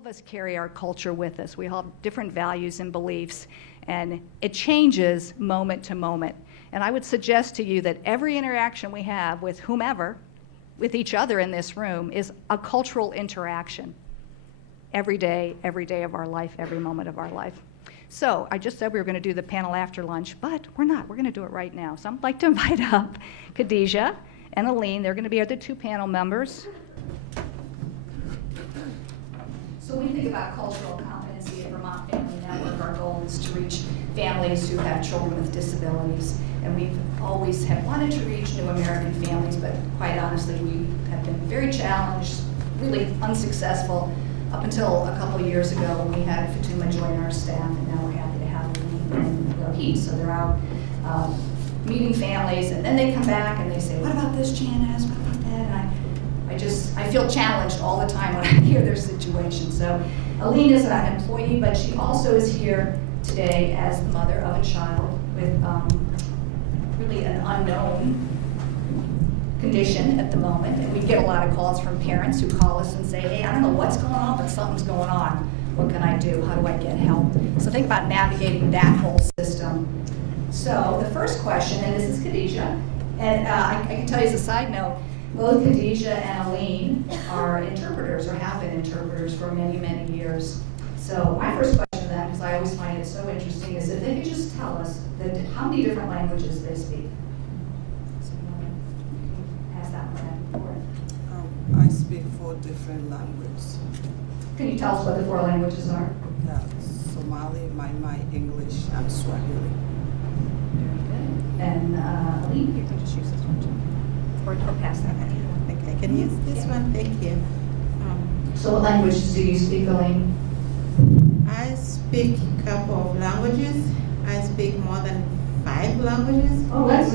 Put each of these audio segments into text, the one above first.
of us carry our culture with us. We all have different values and beliefs, and it changes moment to moment. And I would suggest to you that every interaction we have with whomever, with each other in this room, is a cultural interaction. Every day of our life, every moment of our life. So I just said we were going to do the panel after lunch, but we're not. We're going to do it right now. So I'd like to invite up Khadiji and Aline. They're going to be our other two panel members. So when we think about cultural competency at Vermont Family Network, our goal is to reach families who have children with disabilities. And we've always have wanted to reach new American families, but quite honestly, we have been very challenged, really unsuccessful, up until a couple of years ago when we had Fatuma join our staff, and now we're happy to have Aline and Rohit. So they're out meeting families, and then they come back and they say, what about this, Janice? What about that? And I feel challenged all the time when I hear their situation. So Aline is an employee, but she also is here today as the mother of a child with really an unknown condition at the moment. And we get a lot of calls from parents who call us and say, hey, I don't know what's going on, but something's going on. What can I do? How do I get help? So think about navigating that whole system. So the first question, and this is Khadiji, and I can tell you as a side note, both Khadiji and Aline are interpreters, or have been interpreters for many, many years. So my first question to them, because I always find it so interesting, is if they could just tell us how many different languages they speak. So you want to pass that one forward. I speak 4 different languages. Can you tell us what the 4 languages are? Yeah, Somali, Mai, English, and Swahili. Very good. And Aline, you can just use this one too. Or pass that one. I think I can use this one, thank you. So what languages do you speak, Aline? I speak a couple of languages. I speak more than 5 languages. Oh, let's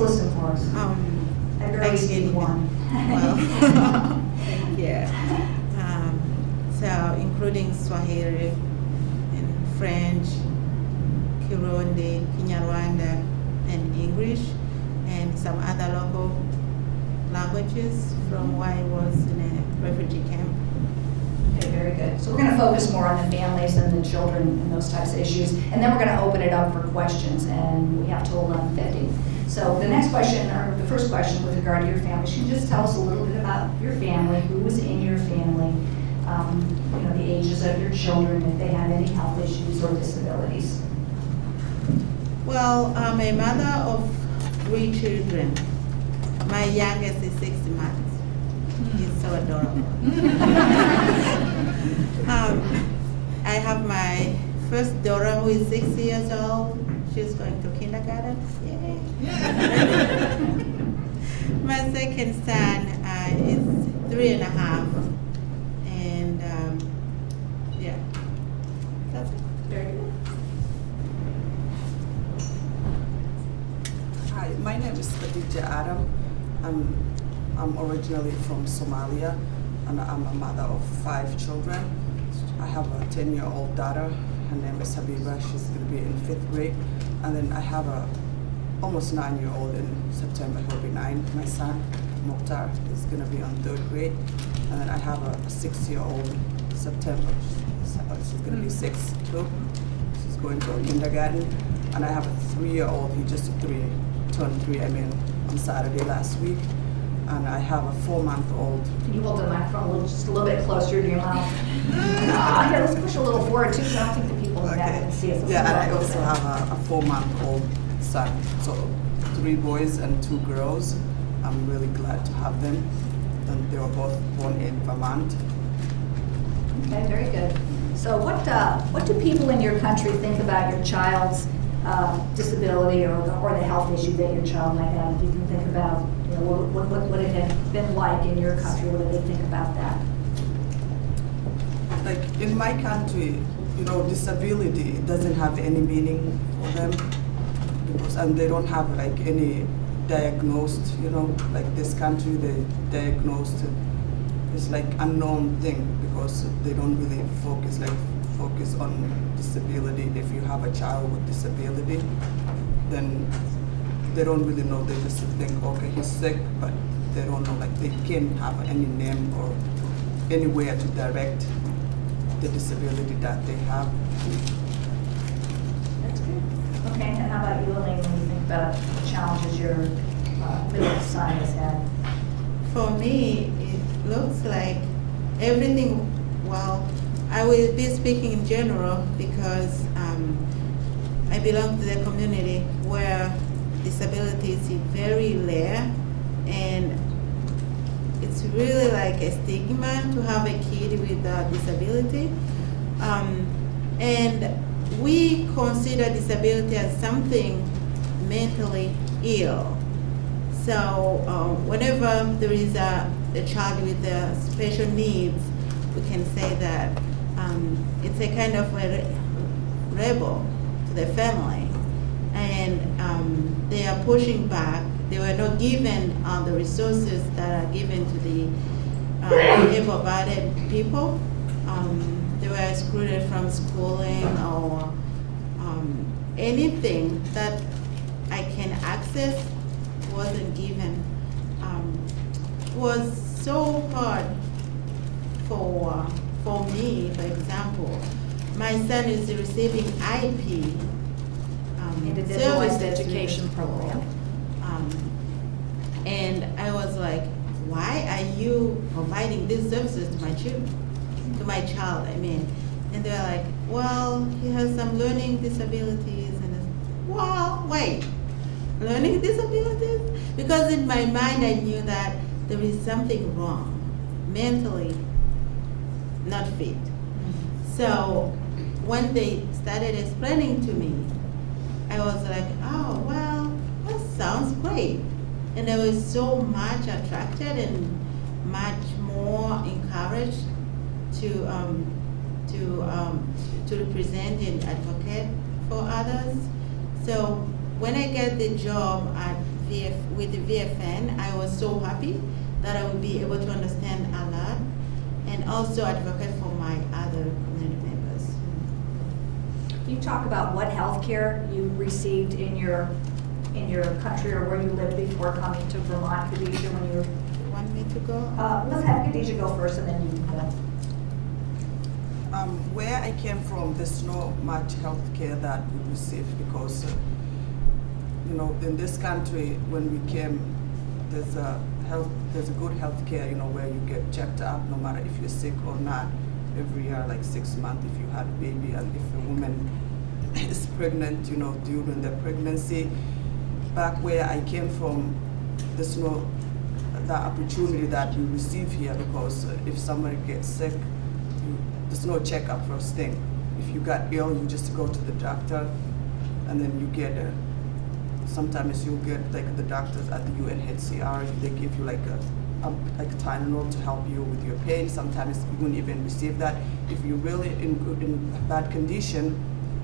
listen for us. I barely speak one. Well, thank you. So including Swahili and French, Kirundi, Kinyarwanda, and English, and some other local languages from where I was in a refugee camp. Okay, very good. So we're going to focus more on the families and the children and those types of issues, and then we're going to open it up for questions, and we have till 11:50. So the next question, or the first question with regard to your family, can you just tell us a little bit about your family, who was in your family, the ages of your children, if they had any health issues or disabilities? Well, I'm a mother of 3 children. My youngest is 6 months. He's so adorable. I have my first daughter who is 6 years old. She's going to kindergarten. Yay! My second son is 3.5. And yeah, that's it. Very good. Hi, my name is Khadiji Adam. I'm originally from Somalia, and I'm a mother of 5 children. I have a 10-year-old daughter. Her name is Habiba. She's going to be in 5th grade. And then I have a almost 9-year-old in September. He'll be 9. My son, Mokhtar, is going to be on 3rd grade. And then I have a 6-year-old September. She's going to be 6 too. She's going to kindergarten. And I have a 3-year-old. He just turned 3, on Saturday last week. And I have a 4-month-old. Can you hold the microphone just a little bit closer to your mouth? Here, let's push a little forward too, because I don't think the people in the back can see us. Yeah, and I also have a 4-month-old son. So 3 boys and 2 girls. I'm really glad to have them. And they were both born in Vermont. Okay, very good. So what do people in your country think about your child's disability or the health issue that your child might have? You can think about what it had been like in your country. What do they think about that? Like in my country, disability doesn't have any meaning for them, and they don't have like any diagnosed. Like this country, they diagnosed it's like unknown thing because they don't really focus on disability. If you have a child with disability, then they don't really know. They just think, okay, he's sick, but they don't know, like they can't have any name or anywhere to direct the disability that they have. That's good. Okay, and how about you, Aline, when you think about the challenges your middle son has had? For me, it looks like everything, well, I will be speaking in general because I belong to the community where disability is very rare, and it's really like a stigma to have a kid with a disability. And we consider disability as something mentally ill. So whenever there is a child with special needs, we can say that it's a kind of a rebel to the family, and they are pushing back. They were not given the resources that are given to the able-bodied people. They were excluded from schooling or anything that I can access wasn't given. Was so hard for me. For example, my son is receiving IP, Individualized services education program. And I was like, why are you providing these services to my child? I mean, and they're like, well, he has some learning disabilities, and well, wait, learning disabilities? Because in my mind, I knew that there is something wrong, mentally not fit. So when they started explaining to me, I was like, oh, well, that sounds great. And I was so much attracted and much more encouraged to represent and advocate for others. So when I get the job at with the VFN, I was so happy that I would be able to understand a lot and also advocate for my other community members. Can you talk about what health care you received in your country or where you lived before coming to Vermont, Khadiji, when you were? You want me to go? Let's have Khadiji go first and then you can go. Where I came from, there's not much health care that we receive because, in this country, when we came, there's a good health care, where you get checked up no matter if you're sick or not every year, like 6 months if you had a baby, and if a woman is pregnant, during the pregnancy. Back where I came from, there's no the opportunity that you receive here because if somebody gets sick, there's no checkup first thing. If you got ill, you just go to the doctor, and then you get sometimes you'll get like the doctors at the UNHCR, they give you like a Tylenol to help you with your pain. Sometimes you wouldn't even receive that. If you're really in bad condition,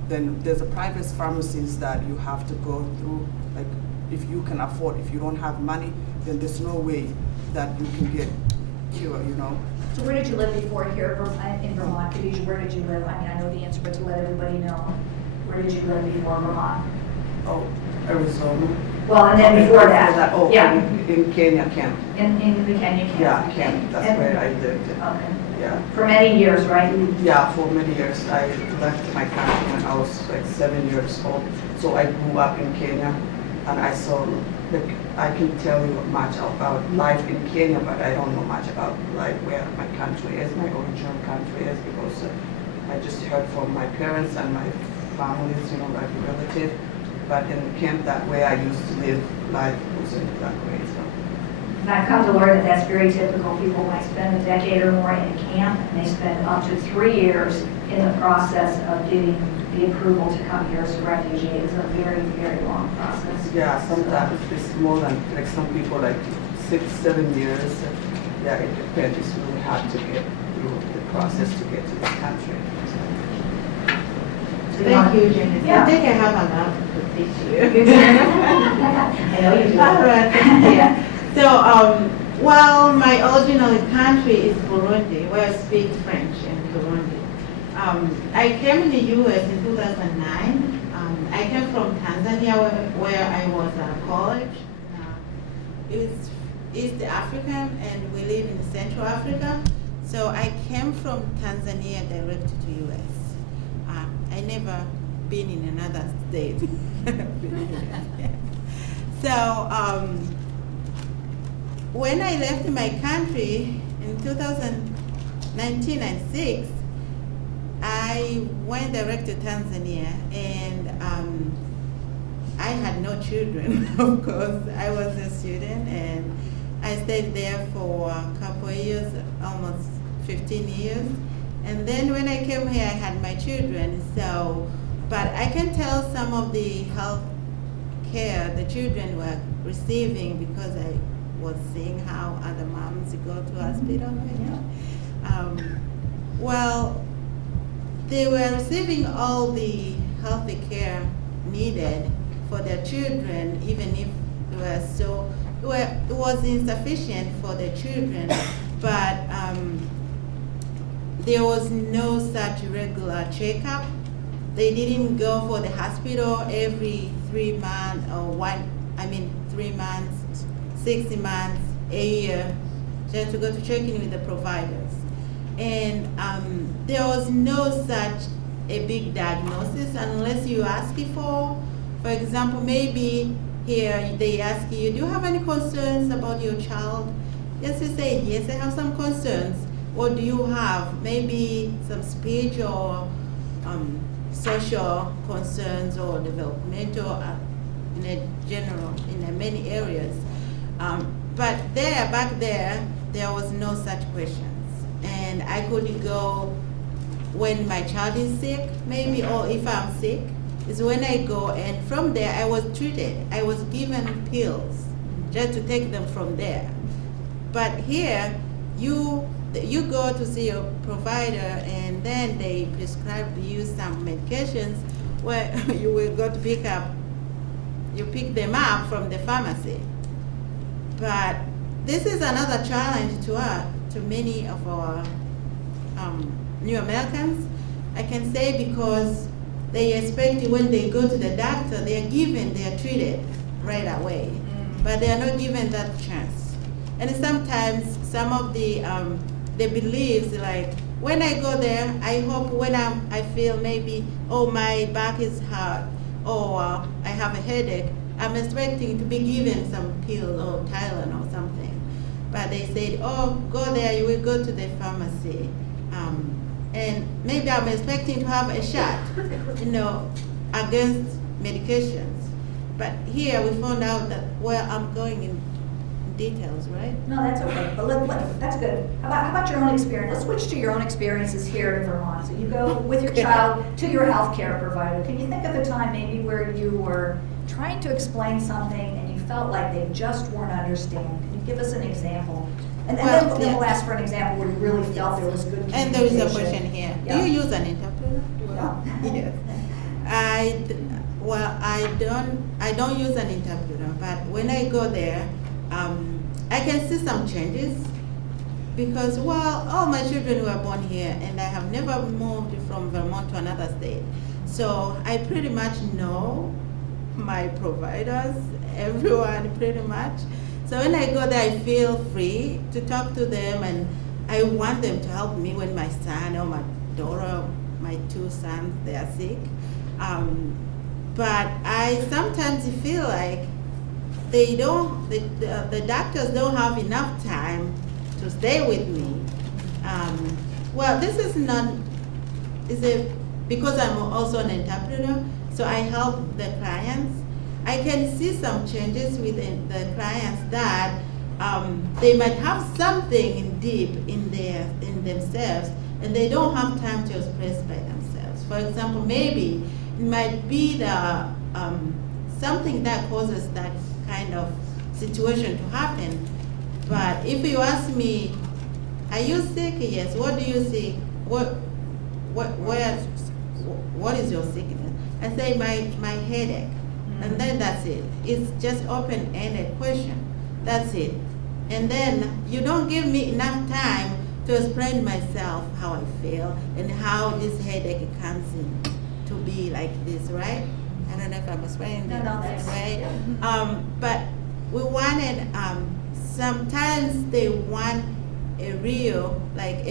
then there's a private pharmacies that you have to go through. Like if you can afford, if you don't have money, then there's no way that you can get cured, So where did you live before here in Vermont? Khadiji, where did you live? I mean, I know the answer, but to let everybody know, where did you live before Vermont? Oh, Arizona. Well, and then before that, Oh, yeah. in Kenya camp. In the Kenya camp? Yeah, camp, that's where I lived. Okay. Yeah. For many years, right? Yeah, for many years. I left my country when I was like 7 years old. So I grew up in Kenya, and I saw, I can tell you much about life in Kenya, but I don't know much about like where my country is, my original country is, because I just heard from my parents and my families, like relatives. But in the camp that way I used to live, life wasn't that way. So. And I've come to learn that that's very typical. People might spend a decade or more in camp, and they spend up to 3 years in the process of getting the approval to come here as a refugee. It's a very, very long process. Yeah, sometimes it's more than, like some people like 6, 7 years. Yeah, it depends. It's really hard to get through the process to get to this country. Thank you, Janice. Yeah. I think I have a lot to teach you. I know you do. All right, yeah. So, well, my original country is Burundi, where I speak French in Burundi. I came in the U.S. in 2009. I came from Tanzania, where I was at college. It's East African, and we live in Central Africa. So I came from Tanzania direct to US. I never been in another state. So when I left my country in 2019 and 6, I went direct to Tanzania, and I had no children, of course. I was a student, and I stayed there for a couple of years, almost 15 years. And then when I came here, I had my children. So, but I can tell some of the health care the children were receiving, because I was seeing how other moms go to hospital. Well, they were receiving all the healthy care needed for their children, even if it was insufficient for their children, but there was no such regular checkup. They didn't go for the hospital every 3 months or 3 months, 6 months, a year, just to go to check in with the providers. And there was no such a big diagnosis unless you ask for example, maybe here they ask you, do you have any concerns about your child? Yes, you say, yes, I have some concerns. What do you have? Maybe some speech or social concerns or developmental in many areas. But back there was no such questions. And I could go when my child is sick, maybe, or if I'm sick, is when I go, and from there I was treated. I was given pills just to take them from there. But here, you go to see your provider, and then they prescribe you some medications where you will go to pick them up from the pharmacy. But this is another challenge to many of our new Americans. I can say, because they expect when they go to the doctor, they are treated right away, but they are not given that chance. And sometimes some of the beliefs, like, when I go there, I hope when I feel maybe, oh, my back is hurt, or I have a headache, I'm expecting to be given some pill or Tylenol or something. But they said, oh, go there, you will go to the pharmacy. And maybe I'm expecting to have a shot, against medications. But here we found out that, well, I'm going in details, right? No, that's okay, but that's good. How about your own experience? Let's switch to your own experiences here in Vermont. So you go with your child to your healthcare provider. Can you think of a time maybe where you were trying to explain something and you felt like they just weren't understanding? Can you give us an example? And then we'll ask for an example where you really felt there was good communication. And there is a question here. Yeah. Do you use an interpreter? Yeah. Yes. I don't use an interpreter, but when I go there, I can see some changes, because, well, all my children were born here, and I have never moved from Vermont to another state. So I pretty much know my providers, everyone pretty much. So when I go there, I feel free to talk to them, and I want them to help me when my son or my daughter, my 2 sons, they are sick. But I sometimes feel like the doctors don't have enough time to stay with me. Well, this is because I'm also an interpreter, so I help the clients. I can see some changes with the clients that they might have something deep in themselves, and they don't have time to express by themselves. For example, maybe it might be something that causes that kind of situation to happen. But if you ask me, are you sick? Yes. What do you see? What is your sickness? I say my headache. And then that's it. It's just open-ended question. That's it. And then you don't give me enough time to explain myself how I feel and how this headache comes in to be like this, right? I don't know if I'm explaining that right. But we wanted, sometimes they want a real, like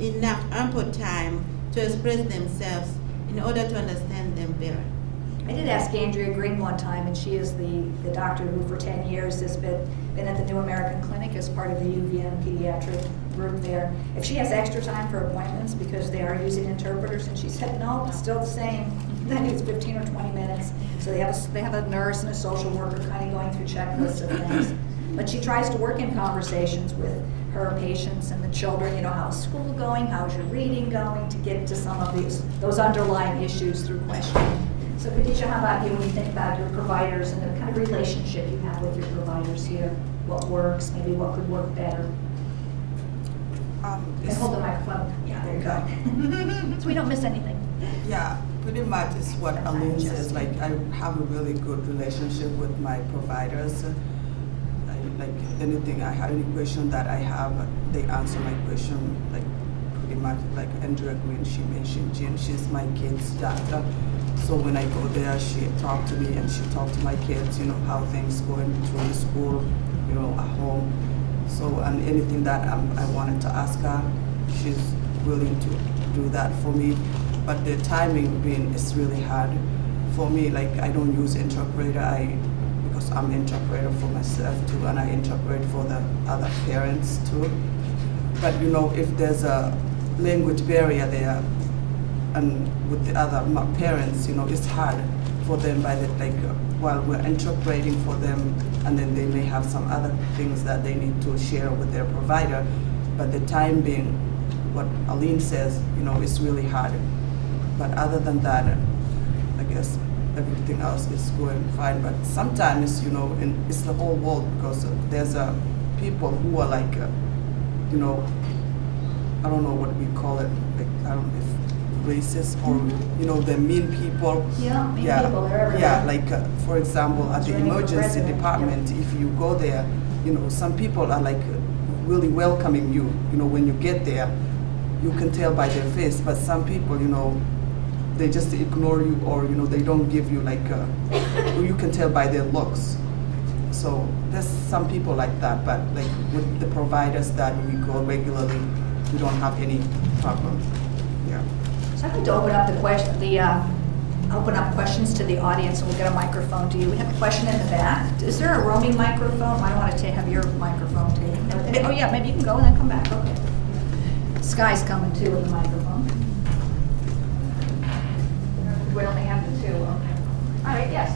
enough ample time to express themselves in order to understand them better. I did ask Andrea Green one time, and she is the doctor who for 10 years has been at the New American Clinic as part of the UVM pediatric group there. If she has extra time for appointments because they are using interpreters, and she said, no, it's still the same. That is 15 or 20 minutes. So they have a nurse and a social worker kind of going through checklists of things. But she tries to work in conversations with her patients and the children, you know, how's school going, how's your reading going, to get to some of those underlying issues through questioning. So Khadija, how about you when you think about your providers and the kind of relationship you have with your providers here? What works, maybe what could work better? And hold the microphone. Yeah, there you go. So we don't miss anything. Yeah, pretty much is what Aline says. Like, I have a really good relationship with my providers. Like anything I have, any question that I have, they answer my question. Like pretty much, like Andrea Green, she mentioned Jean, she's my kid's doctor. So when I go there, she talk to me and she talk to my kids, you know, how things going through the school, you know, at home. So, and anything that I wanted to ask her, she's willing to do that for me. But the timing being is really hard for me. Like, I don't use interpreter, because I'm interpreter for myself too, and I interpret for the other parents too. But you know, if there's a language barrier there, and with the other parents, you know, it's hard for them while we're interpreting for them, and then they may have some other things that they need to share with their provider. But the time being, what Aline says, you know, it's really hard. But other than that, I guess everything else is going fine. But sometimes, you know, it's the whole world, because there's people who are like, you know, I don't know what we call it, like, I don't know if racist or, you know, the mean people. Yeah, mean people, they're everywhere. Yeah, like for example, at the Running for emergency president. department, if you go there, you know, some people are like really welcoming you. You know, when you get there, you can tell by their face. But some people, you know, they just ignore you, or you know, they don't give you like. You can tell by their looks. So there's some people like that. But like with the providers that we go regularly, we don't have any problem. Yeah. So I'd like to open up open up questions to the audience, and we'll get a microphone to you. We have a question in the back. Is there a roaming microphone? I don't want to have your microphone taken. Oh yeah, maybe you can go and then come back. Okay. Sky's coming too with the microphone. We only have the two. Okay. All right. Yes.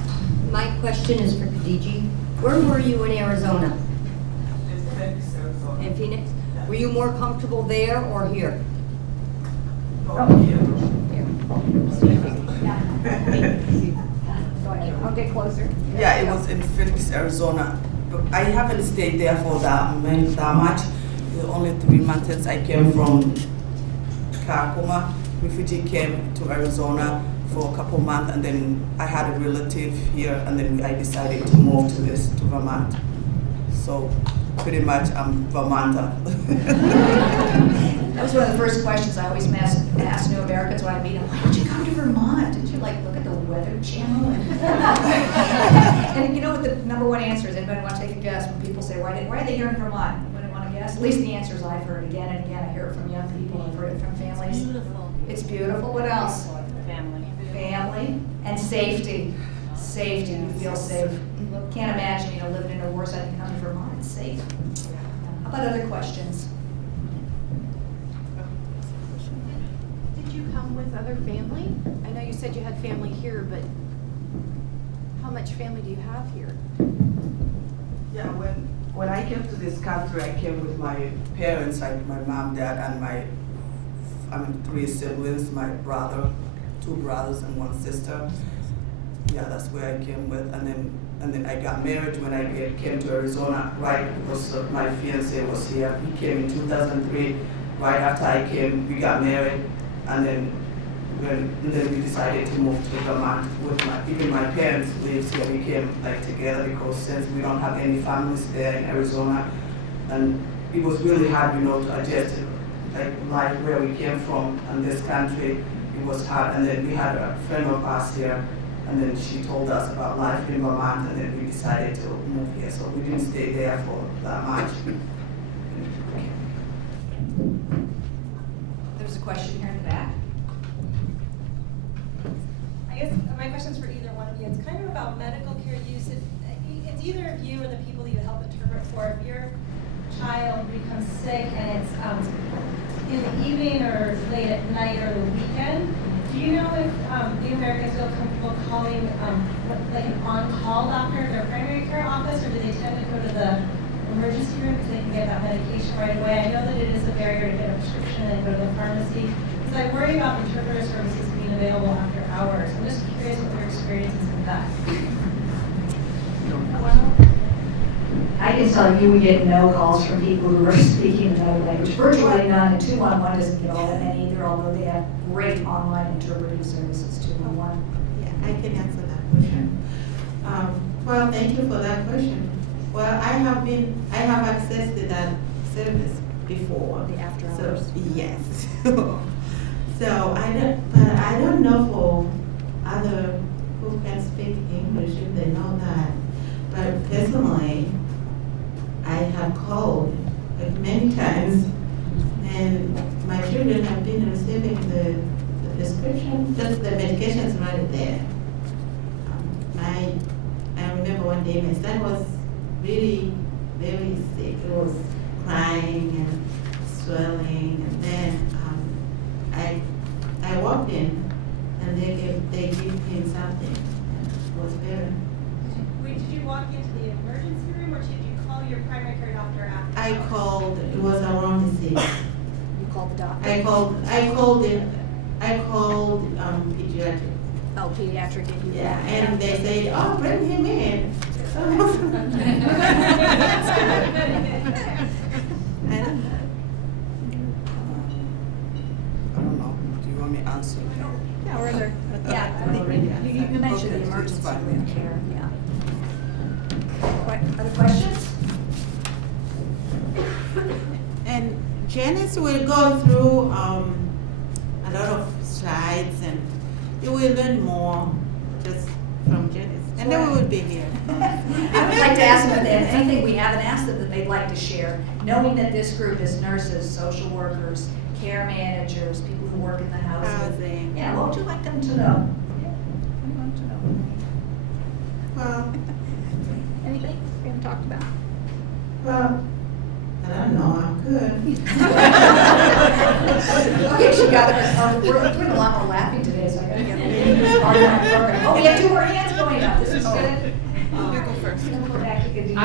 My question is for Khadiji. Where were you in Arizona? In Phoenix? Were you more comfortable there or here? I'll get closer. Yeah, it was in Phoenix, Arizona. But I haven't stayed there for that much. Only 3 months. I came from Kakuma. Refugee came to Arizona for a couple months, and then I had a relative here, and then I decided to move to Vermont. So pretty much I'm Vermonter. That was one of the first questions I always ask new Americans when I meet them. Why did you come to Vermont? Did you like look at the Weather Channel? And you know what the number one answer is? Anybody want to take a guess when people say, why are they here in Vermont? Anybody want to guess? At least the answers I've heard again and again. I hear it from young people. I've heard it from families. Beautiful. It's beautiful. What else? Family. Family and safety. Safety. You feel safe. Can't imagine, you know, living in a war zone and coming to Vermont. It's safe. How about other questions? Did you come with other family? I know you said you had family here, but how much family do you have here? Yeah, when I came to this country, I came with my parents, like my mom, dad, and 3 siblings, my brother, 2 brothers and 1 sister. Yeah, that's where I came with, and then I got married when I came to Arizona, right, because my fiance was here. He came in 2003. Right after I came, we got married, and then we decided to move to Vermont. Even my parents lives here. We came like together because since we don't have any families there in Arizona, and it was really hard, you know, to adjust like life where we came from and this country. It was hard, and then we had a friend of ours here. And then she told us about life in Vermont, and then we decided to move here. So we didn't stay there for that much. a question here in the back. I guess my question's for either one of you. It's kind of about medical care use. It's either of you or the people that you help interpret for. If your child becomes sick and it's in the evening or late at night or the weekend, do you know if the Americans feel comfortable calling like an on-call doctor at their primary care office, or do they tend to go to the emergency room because they can get that medication right away? I know that it is a barrier to get a prescription and go to the pharmacy, because I worry about interpreter services being available after hours. I'm just curious what your experience is with that. I can tell you we get no calls from people who are speaking another language. Virtually none, and 211 doesn't get all that many either, although they have great online interpreting services, 211. Yeah, I can answer that question. Well, thank you for that question. Well, I have access to that service before. The after So, hours. yes. So I don't know for other who can speak English if they know that. But personally, I have called like many times, and my children have been receiving the prescription, just the medications right there. I remember one day my son was really very sick. He was crying and swelling, and then I walked in, and they gave him something. It was better. Wait, did you walk into the emergency room, or did you call your primary care doctor after? I called. It was around the city. You called the doctor? I called pediatric. Oh, pediatric. Yeah, and they said, "Oh, bring him in." I don't know. Do you want me to answer? Yeah, or other, yeah, I already you mentioned Okay, the it's emergency fine, room yeah. care, yeah. Other questions? And Janice will go through a lot of slides, and you will learn more just from Janice. And then we will be here. I would like to ask them if they have anything we haven't asked them that they'd like to share, knowing that this group is nurses, social workers, care managers, people who work in the housing. Yeah, what would you like them to know? Yeah, what do you want to know? Well, Anything we haven't talked about? well, I don't know. I'm good. Okay, she got her, we're doing a lot more laughing today, so I gotta get her. Oh, we have 2 more hands going up, this is good. You go first. Then we'll go back to Khadiji.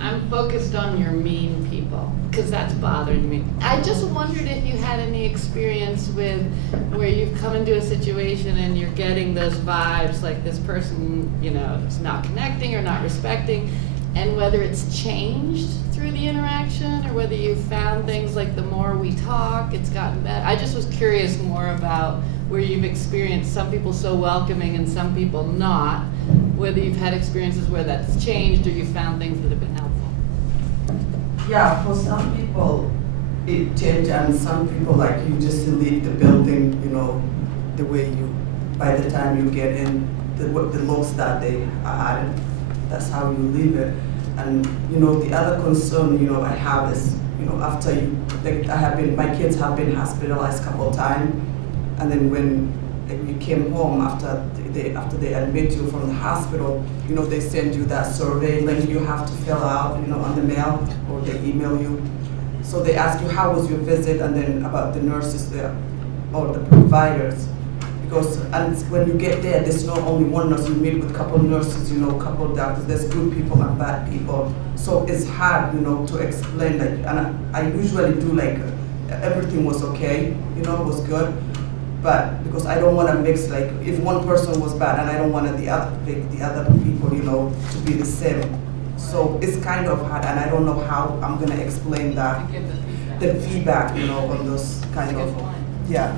I'm focused on your mean people, because that's bothering me. I just wondered if you had any experience with where you've come into a situation and you're getting those vibes, like this person, you know, is not connecting or not respecting, and whether it's changed through the interaction, or whether you've found things like the more we talk, it's gotten better. I just was curious more about where you've experienced some people so welcoming and some people not, whether you've had experiences where that's changed or you found things that have been helpful. Yeah, for some people it changed, and some people like you just leave the building, you know, the way you, by the time you get in, the looks that they added, that's how you leave it. And you know, the other concern, you know, I have is, you know, after you, like my kids have been hospitalized a couple of times, and then when you came home after they admit you from the hospital, you know, they send you that survey link you have to fill out, you know, on the mail, or they email you. So they ask you how was your visit, and then about the nurses there, or the providers. Because when you get there, there's not only one nurse, you meet with a couple nurses, you know, a couple doctors, there's good people and bad people. So it's hard, you know, to explain that. And I usually do like, everything was okay, you know, was good. But because I don't want to mix, like, if one person was bad, and I don't want the other people, you know, to be the same. So it's kind of hard, and I don't know how I'm gonna explain that, the feedback, you know, on those kind of, yeah.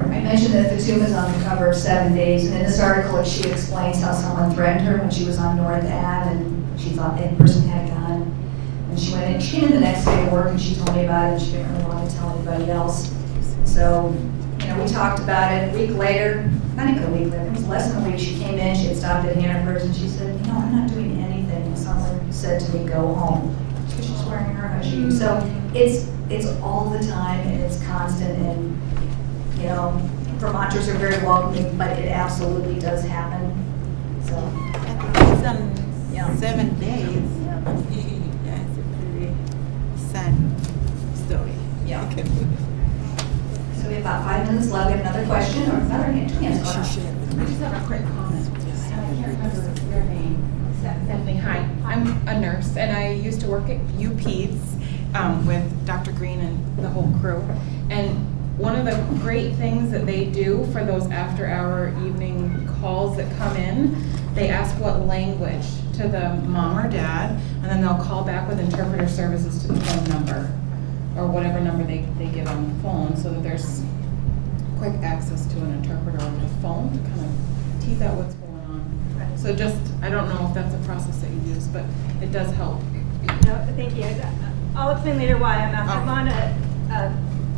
I mentioned that Fatuma's on the cover of 7 Days, and in this article, she explains how someone threatened her when she was on North Ave, and she thought that person had a gun. And she went in, she came in the next day to work, and she told me about it, and she didn't really want to tell anybody else. So, you know, we talked about it. A week later, not even a week later, it was less than a week, she came in, she had stopped at Hannaford's, and she said, you know, I'm not doing anything. And someone said to me, go home. Because she's wearing her hushy. So It's all the time and it's constant and, you know, Vermonters are very welcoming, but it absolutely does happen, so. And it's on Yeah. 7 days. Yeah, it's a pretty sad story. Yeah. So we have about 5 minutes left. We have another question or another hand? Two hands going up. I just have a quick comment. I can't remember your name. Stephanie, hi. I'm a nurse and I used to work at UPEDS with Dr. Green and the whole crew. And one of the great things that they do for those after-hour evening calls that come in, they ask what language to the mom or dad, and then they'll call back with interpreter services to the phone number or whatever number they give on the phone, so that there's quick access to an interpreter over the phone to kind of tease out what's going on. So just, I don't know if that's a process that you use, but it does help. No, thank you. I'll explain later why I'm on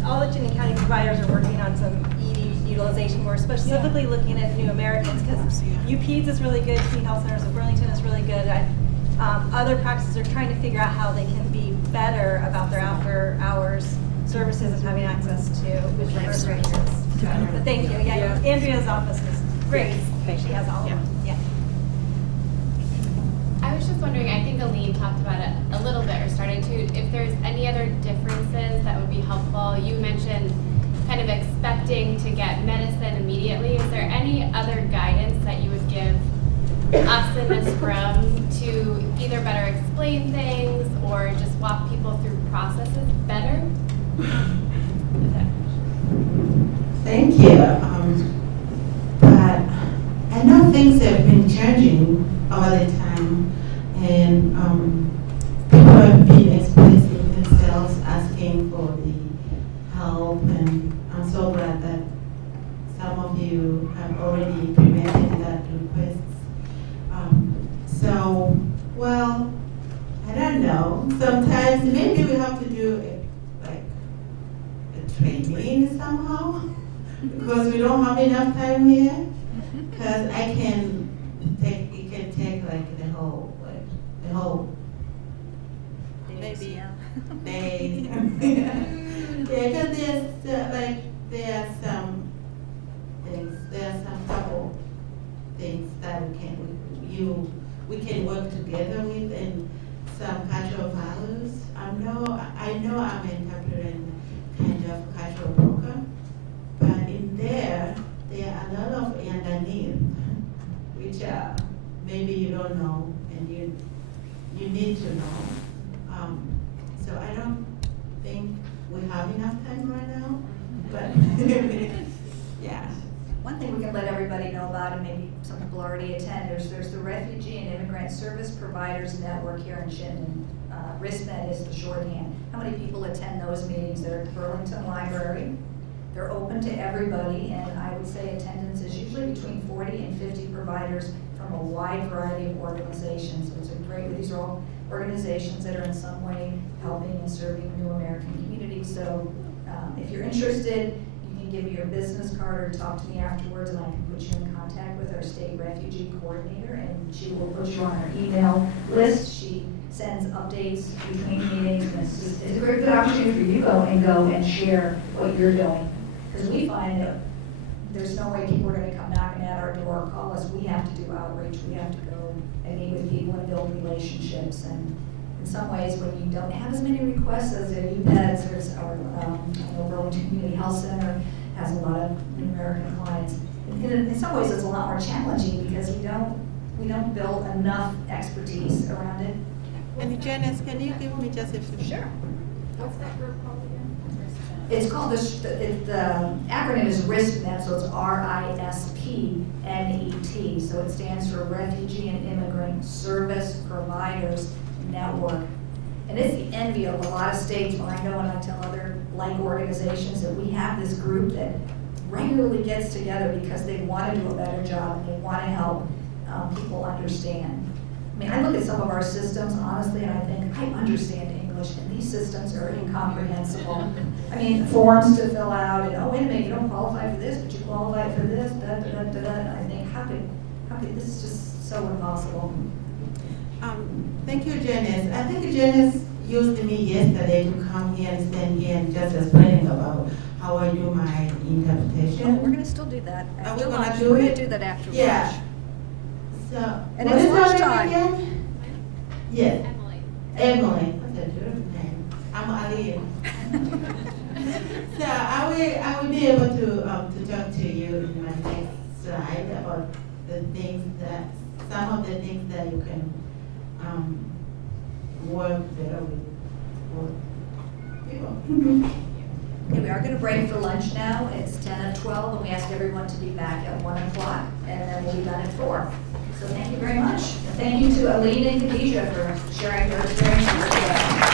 all the Chittenden County providers are working on some ED utilization. We're specifically looking at new Americans because UPEDS is really good, Teen Health Centers of Burlington is really good. Other practices are trying to figure out how they can be better about their after hours services and having access to reverse radios. But thank you. Yeah, Andrea's office is great. She has all of them. Yeah. I was just wondering, I think Aline talked about it a little bit, or started to, if there's any other differences that would be helpful. You mentioned kind of expecting to get medicine immediately. Is there any other guidance that you would give us in the scrum to either better explain things or just walk people through processes better? Thank you. But I know things have been changing all the time, and people have been expressing themselves, asking for the help, and I'm so glad that some of you have already implemented that request. So, well, I don't know. Sometimes maybe we have to do a training somehow, because we don't have enough time here. Because it can take like the whole Maybe, yeah. day. Yeah, because there are some things, there are some couple things that we can work together with, and some cultural values. I know I'm interpreting kind of cultural broker, but in there are a lot of underneath, which maybe you don't know, and you need to know. So I don't think we have enough time right now, but yeah. One thing we can let everybody know about, and maybe some people already attend, there's the Refugee and Immigrant Service Providers Network here in Chittenden. RISMED is the shorthand. How many people attend those meetings? They're at the Burlington Library. They're open to everybody, and I would say attendance is usually between 40 and 50 providers from a wide variety of organizations. So it's a great, these are all organizations that are in some way helping and serving new American communities. So if you're interested, you can give me your business card or talk to me afterwards, and I can put you in contact with our state refugee coordinator, and she will put you on our email list. She sends updates between meetings, and it's a very good opportunity for you to go and share what you're doing. Because we find that there's no way people are going to come knocking at our door or call us. We have to do outreach. We have to go and meet with people and build relationships. And in some ways, when you don't have as many requests as the UPEDS, there's our I know Burlington Community Health Center has a lot of new American clients. In some ways, it's a lot more challenging because we don't build enough expertise around it. And Janice, can you give me just a few? Sure. What's that group called again? It's called, the acronym is RISPNet, so it's RISPNET. So it stands for Refugee and Immigrant Service Providers Network. And it's the envy of a lot of states. When I know when I tell other like organizations that we have this group that regularly gets together because they want to do a better job and they want to help people understand. I mean, I look at some of our systems, honestly, and I think, I understand English, and these systems are incomprehensible. I mean, forms to fill out, and, oh, wait a minute, you don't qualify for this, but you qualify for this, and I think, how could, this is just so impossible. Thank you, Janice. I think Janice used me yesterday to come here and stand here and just explaining about how I do my interpretation. Oh, we're gonna still do that Are we after gonna lunch. do We're gonna it? do that after lunch. Yeah. So, And what it's is your name lunchtime. again? Yes, Emily. Emily. That's a beautiful name. I'm Aline. So I will be able to talk to you in my next slide about the things that, some of the things that you can work better with people. Okay, we are gonna break for lunch now. It's 10:12, and we ask everyone to be back at 1 o'clock, and then we'll be done at 4. So thank you very much. And thank you to Aline and Khadija for sharing their experiences together.